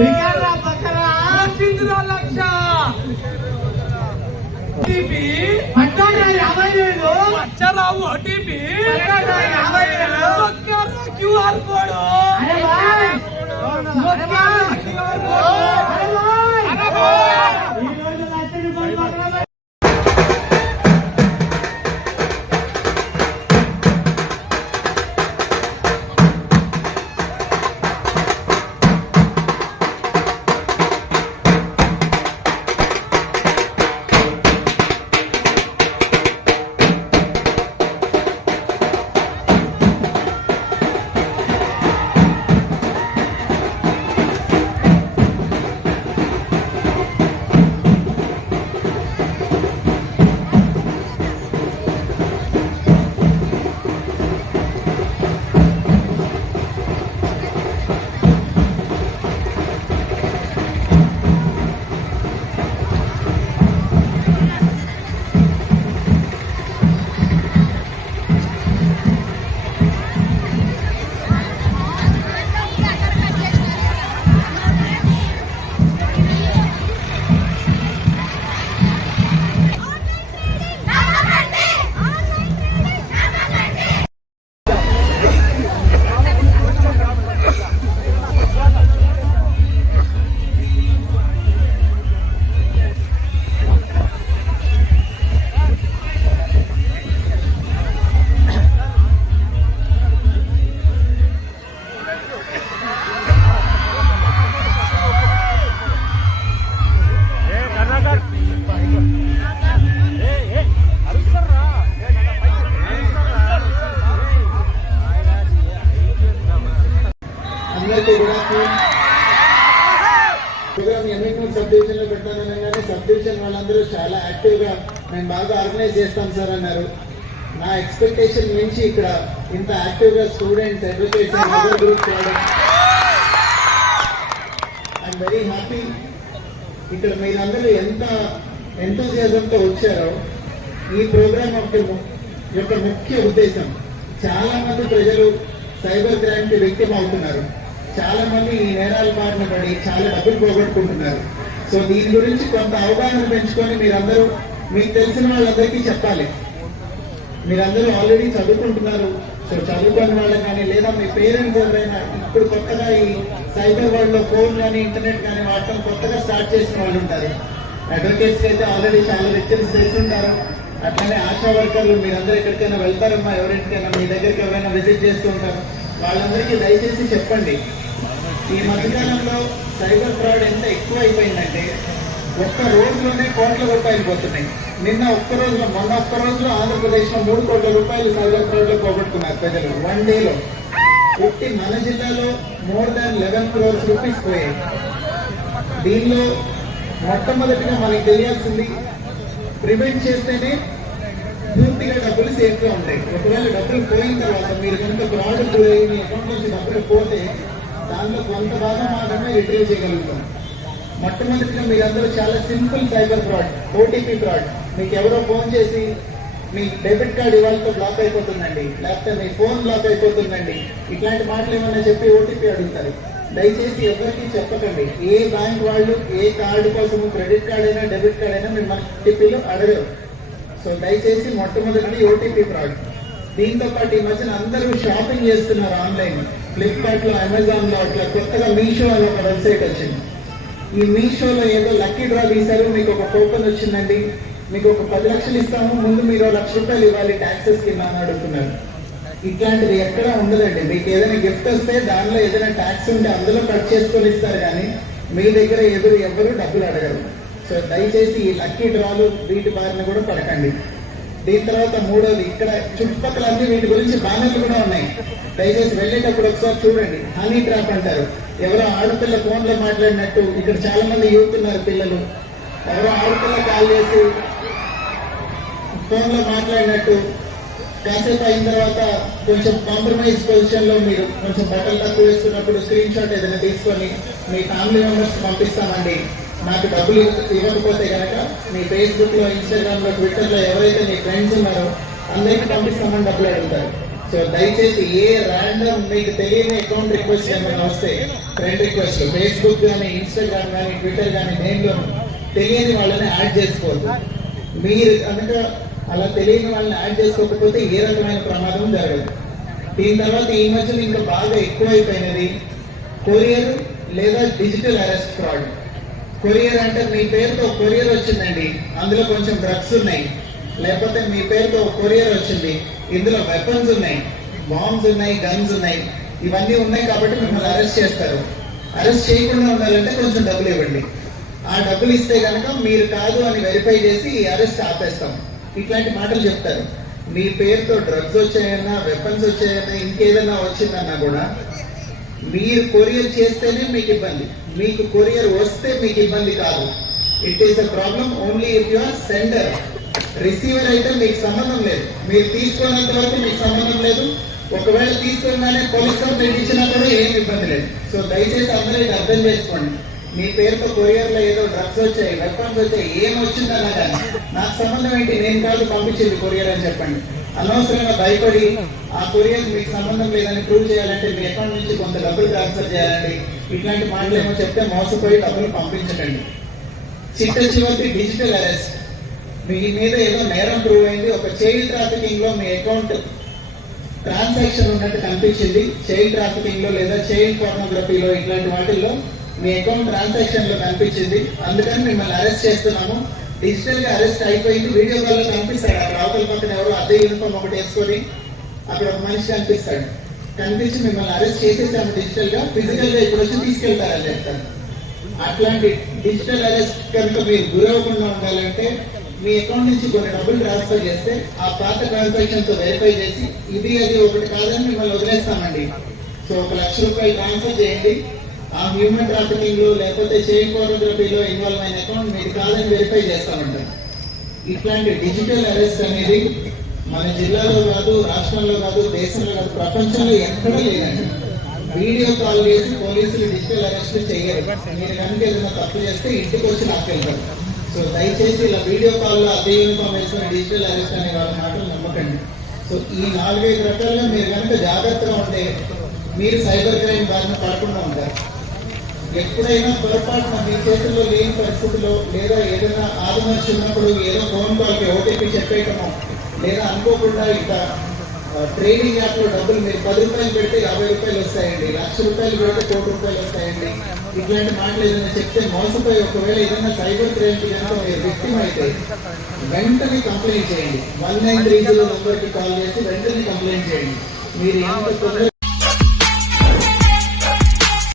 Thank. అయితే కూడా programme ఎన్నికలు సబ్ డివిజన్లో పెట్టానగానే సబ్ డివిజన్ వాళ్ళందరూ చాలా యాక్టివ్గా మేము బాగా ఆర్గనైజ్ చేస్తాం సార్ అన్నారు. నా ఎక్స్పెక్టేషన్ మించి ఇక్కడ ఇంత యాక్టివ్గా స్టూడెంట్స్ ఎడ్యుకేషన్ అదర్ గ్రూప్ చేయడం. ఐఎమ్ వెరీ హ్యాపీ ఇక్కడ మీరందరూ ఎంత ఎంతోజియాజంతో వచ్చారో ఈ ప్రోగ్రామ్ యొక్క యొక్క ముఖ్య ఉద్దేశం చాలా మంది ప్రజలు సైబర్ క్రైమ్కి విక్టిమ్ అవుతున్నారు. చాలా మంది ఈ నేరాల బారిన పడి చాలా డబ్బులు పోగొట్టుకుంటున్నారు. సో దీని గురించి కొంత అవగాహన పెంచుకొని మీరందరూ మీకు తెలిసిన వాళ్ళందరికీ చెప్పాలి. మీరందరూ ఆల్రెడీ చదువుకుంటున్నారు. సో చదువుకున్న వాళ్ళకి కానీ లేదా మీ పేరెంట్స్ ఎవరైనా ఇప్పుడు కొత్తగా ఈ సైబర్ వరల్డ్లో ఫోన్ కానీ ఇంటర్నెట్ కానీ వాడటం కొత్తగా స్టార్ట్ చేసిన వాళ్ళు ఉంటారు. అడ్వకేట్స్ అయితే ఆల్రెడీ చాలా లెక్చర్స్ చేస్తుంటారు అట్లనే ఆశా వర్కర్లు మీరందరూ ఎక్కడికైనా వెళ్తారమ్మా ఎవరింటికైనా మీ దగ్గరికి ఎవరైనా విజిట్ చేస్తుంటారు వాళ్ళందరికీ దయచేసి చెప్పండి. ఈ మధ్యకాలంలో సైబర్ ఫ్రాడ్ ఎంత ఎక్కువ అయిపోయిందంటే ఒక్క రోజులోనే కోట్ల రూపాయలు పోతున్నాయి. నిన్న ఒక్క రోజులో మొన్న ఒక్క రోజులో ఆంధ్రప్రదేశ్లో మూడు కోట్ల రూపాయలు సైబర్ ఫ్రాడ్లో పోగొట్టుకున్నారు ప్రజలు వన్ డేలో. పుట్టి మన జిల్లాలో more than eleven crores rupees పోయాయి. దీనిలో మొట్టమొదటిగా మనకి తెలియాల్సింది ప్రివెంట్ చేస్తేనే పూర్తిగా డబ్బులు సేఫ్గా ఉంటాయి. ఒకవేళ డబ్బులు పోయిన తర్వాత మీరు కనుక ఫ్రాడ్ పోయి మీ అకౌంట్ నుంచి డబ్బులు పోతే దానిలో కొంత భాగం మాత్రమే రిట్రీవ్ చేయగలుగుతాం. మొట్టమొదటిగా మీరందరూ చాలా simple cyber fraud OTP fraud. మీకు ఎవరో ఫోన్ చేసి మీ డెబిట్ కార్డ్ ఇవాళతో బ్లాక్ అయిపోతుందండి లేకపోతే మీ ఫోన్ బ్లాక్ అయిపోతుందండి ఇట్లాంటి మాటలు ఏమన్నా చెప్పి ఓటీపీ అడుగుతారు. దయచేసి ఎవరికి చెప్పకండి. ఏ బ్యాంక్ వాళ్ళు ఏ కార్డు కోసం క్రెడిట్ కార్డ్ అయినా డెబిట్ కార్డ్ అయినా మిమ్మల్ని ఓటీపీలు అడగరు. సో దయచేసి మొట్టమొదటిది ఓటీపీ ఫ్రాడ్ దీంతో పాటు ఈ మధ్యన అందరూ షాపింగ్ చేస్తున్నారు ఆన్లైన్ ఫ్లిప్కార్ట్లో అమెజాన్లో అట్లా కొత్తగా మీషో అని ఒక వెబ్సైట్ వచ్చింది. ఈ మీషోలో ఏదో లక్కీ డ్రా తీశారు. మీకు ఒక కూపన్ వచ్చిందండి. మీకు ఒక పది లక్షలు ఇస్తాము. ముందు మీరు లక్ష రూపాయలు ఇవ్వాలి ట్యాక్సెస్ కింద అని అడుగుతున్నారు. ఇట్లాంటిది ఎక్కడా ఉండదండి. మీకు ఏదైనా గిఫ్ట్ వస్తే దానిలో ఏదైనా ట్యాక్స్ ఉంటే అందులో కట్ చేసుకొని ఇస్తారు కానీ మీ దగ్గర ఎదురు ఎవరు డబ్బులు అడగరు. సో దయచేసి ఈ లక్కీ డ్రాలు వీటి బారిన కూడా పడకండి. దీని తర్వాత మూడోది ఇక్కడ చుట్టుపక్కల అన్ని వీటి గురించి బ్యానర్లు కూడా ఉన్నాయి. దయచేసి వెళ్ళేటప్పుడు ఒకసారి చూడండి. హనీ ట్రాప్ అంటారు. ఎవరో ఆడపిల్ల ఫోన్లో మాట్లాడినట్టు ఇక్కడ చాలా మంది యూత్ ఉన్నారు పిల్లలు. ఎవరో ఆడపిల్ల కాల్ చేసి ఫోన్లో మాట్లాడినట్టు కాసేపు అయిన తర్వాత కొంచెం కాంప్రమైజ్ పొజిషన్లో మీరు కొంచెం బట్టలు తక్కువ వేసుకున్నప్పుడు స్క్రీన్ షాట్ ఏదైనా తీసుకొని మీ ఫ్యామిలీ మెంబర్స్ పంపిస్తామండి. నాకు డబ్బులు ఇవ్వకపోతే కనుక మీ ఫేస్బుక్లో ఇన్స్టాగ్రామ్లో ట్విట్టర్లో ఎవరైతే మీ ఫ్రెండ్స్ ఉన్నారో అందరికీ పంపిస్తామని డబ్బులు అడుగుతారు. సో దయచేసి ఏ ర్యాండమ్ మీకు తెలియని అకౌంట్ రిక్వెస్ట్ ఏమైనా వస్తే ఫ్రెండ్ రిక్వెస్ట్ ఫేస్బుక్ కానీ ఇన్స్టాగ్రామ్ కానీ ట్విట్టర్ కానీ దేంట్లో తెలియని వాళ్ళని యాడ్ చేసుకోవద్దు. మీరు కనుక అలా తెలియని వాళ్ళని యాడ్ చేసుకోకపోతే ఏ రకమైన ప్రమాదం జరగదు. దీని తర్వాత ఈ మధ్యలో ఇంకా బాగా ఎక్కువైపోయినది కొరియర్ లేదా డిజిటల్ అరెస్ట్ ఫ్రాడ్ కొరియర్ అంటే మీ పేరుతో కొరియర్ వచ్చిందండి. అందులో కొంచెం డ్రగ్స్ ఉన్నాయి. లేకపోతే మీ పేరుతో కొరియర్ వచ్చింది. ఇందులో వెపన్స్ ఉన్నాయి. బాంబ్స్ ఉన్నాయి గన్స్ ఉన్నాయి. ఇవన్నీ ఉన్నాయి కాబట్టి మిమ్మల్ని అరెస్ట్ చేస్తారు. అరెస్ట్ చేయకుండా ఉండాలంటే కొంచెం డబ్బులు ఇవ్వండి. ఆ డబ్బులు ఇస్తే కనుక మీరు కాదు అని వెరిఫై చేసి అరెస్ట్ ఆపేస్తాం. ఇట్లాంటి మాటలు చెప్తారు. మీ పేరుతో డ్రగ్స్ వచ్చాయన్నా వెపన్స్ వచ్చాయన్నా ఇంకేదన్నా వచ్చిందన్నా కూడా మీరు కొరియర్ చేస్తేనే మీకు ఇబ్బంది. మీకు కొరియర్ వస్తే మీకు ఇబ్బంది కాదు. It is a problem only if you are sender receiver అయితే మీకు సంబంధం లేదు. మీరు తీసుకున్నంత వరకు మీకు సంబంధం లేదు. ఒకవేళ తీసుకున్నానే పోలీస్ మీరు ఇచ్చినా కూడా ఏం ఇబ్బంది లేదు. సో దయచేసి అందరూ ఇది అర్థం చేసుకోండి. మీ పేరుతో కొరియర్లో ఏదో డ్రగ్స్ వచ్చాయి వెపన్స్ వచ్చాయి ఏం వచ్చిందన్నా కానీ నాకు సంబంధం ఏంటి? నేను కాదు పంపించింది కొరియర్ అని చెప్పండి. అనవసరంగా భయపడి ఆ కొరియర్ మీకు సంబంధం లేదని ప్రూవ్ చేయాలంటే మీ అకౌంట్ నుంచి కొంత డబ్బులు ట్రాన్స్ఫర్ చేయాలండి? ఇట్లాంటి మాటలు ఏమో చెప్తే మోసపోయి డబ్బులు పంపించకండి. చిట్ట చివరికి డిజిటల్ అరెస్ట్ మీ మీద ఏదో నేరం ప్రూవ్ అయింది. ఒక చైల్డ్ ట్రాఫికింగ్లో మీ అకౌంట్ ట్రాన్సాక్షన్ ఉన్నట్టు కనిపించింది. చైల్డ్ ట్రాఫికింగ్లో లేదా చైల్డ్ పోర్నోగ్రఫీలో ఇట్లాంటి వాటిల్లో మీ అకౌంట్ ట్రాన్సాక్షన్లో కనిపించింది. అందుకని మిమ్మల్ని అరెస్ట్ చేస్తున్నాము. డిజిటల్గా అరెస్ట్ అయిపోయింది. వీడియో కాల్లో కనిపిస్తాడు. అక్కడ అవతల పక్కన ఎవరో అదే యూనిఫామ్ ఒకటి వేసుకొని అక్కడ ఒక మనిషి కనిపిస్తాడు. కనిపించి మిమ్మల్ని అరెస్ట్ చేసేసాము డిజిటల్గా. ఫిజికల్గా ఇప్పుడు వచ్చి తీసుకెళ్తారని చెప్తాను. అట్లాంటి డిజిటల్ అరెస్ట్ కనుక మీరు గురవకుండా ఉండాలంటే మీ అకౌంట్ నుంచి కొన్ని డబ్బులు ట్రాన్స్ఫర్ చేస్తే ఆ పాత ట్రాన్సాక్షన్తో వెరిఫై చేసి ఇది అది ఒకటి కాదని మిమ్మల్ని వదిలేస్తామండి. సో ఒక లక్ష రూపాయలు ట్రాన్స్ఫర్ చేయండి. ఆ హ్యూమన్ ట్రాఫికింగ్లో లేకపోతే చైన్ కోరియోగ్రఫీలో ఇన్వాల్వ్ అయిన అకౌంట్ మీరు కాదని వెరిఫై చేస్తామంటారు. ఇట్లాంటి డిజిటల్ అరెస్ట్ అనేది మన జిల్లాలో కాదు రాష్ట్రంలో కాదు దేశంలో కాదు ప్రపంచంలో ఎక్కడా లేదండి. వీడియో కాల్ చేసి పోలీసులు డిజిటల్ అరెస్ట్ చేయరు. మీరు కనుక ఏదైనా తప్పు చేస్తే ఇంటికి వచ్చి లాక్కెళ్తారు. సో దయచేసి ఇలా వీడియో కాల్లో అదే యూనిఫామ్ వేసుకుని డిజిటల్ అరెస్ట్ అనే వాళ్ళ మాటలు నమ్మకండి. సో ఈ నాలుగైదు రకాల్లో మీరు కనుక జాగ్రత్తగా ఉంటే మీరు సైబర్ క్రైమ్ బారిన పడకుండా ఎప్పుడైనా పొరపాటున మీ చేతుల్లో లేని పరిస్థితిలో లేదా ఏదైనా ఆదమర్చి ఉన్నప్పుడు ఏదో ఫోన్ కాల్కి ఓటీపీ చెప్పేయటమో లేదా అనుకోకుండా ఇక ట్రైనింగ్ యాప్లో డబ్బులు మీరు పది రూపాయలు పెడితే యాభై రూపాయలు వస్తాయండి లక్ష రూపాయలు పెడితే కోటి రూపాయలు వస్తాయండి. ఇట్లాంటి మాటలు ఏదైనా చెప్తే మోసపోయి ఒకవేళ ఏదైనా సైబర్ క్రైమ్ కనుక మీరు విక్టిమ్ అయితే వెంటనే కంప్లైంట్ చేయండి. వన్ నైన్ త్రీ జీరో నెంబర్కి కాల్ చేసి వెంటనే కంప్లైంట్ చేయండి. మీరు ఎంత తొందరగా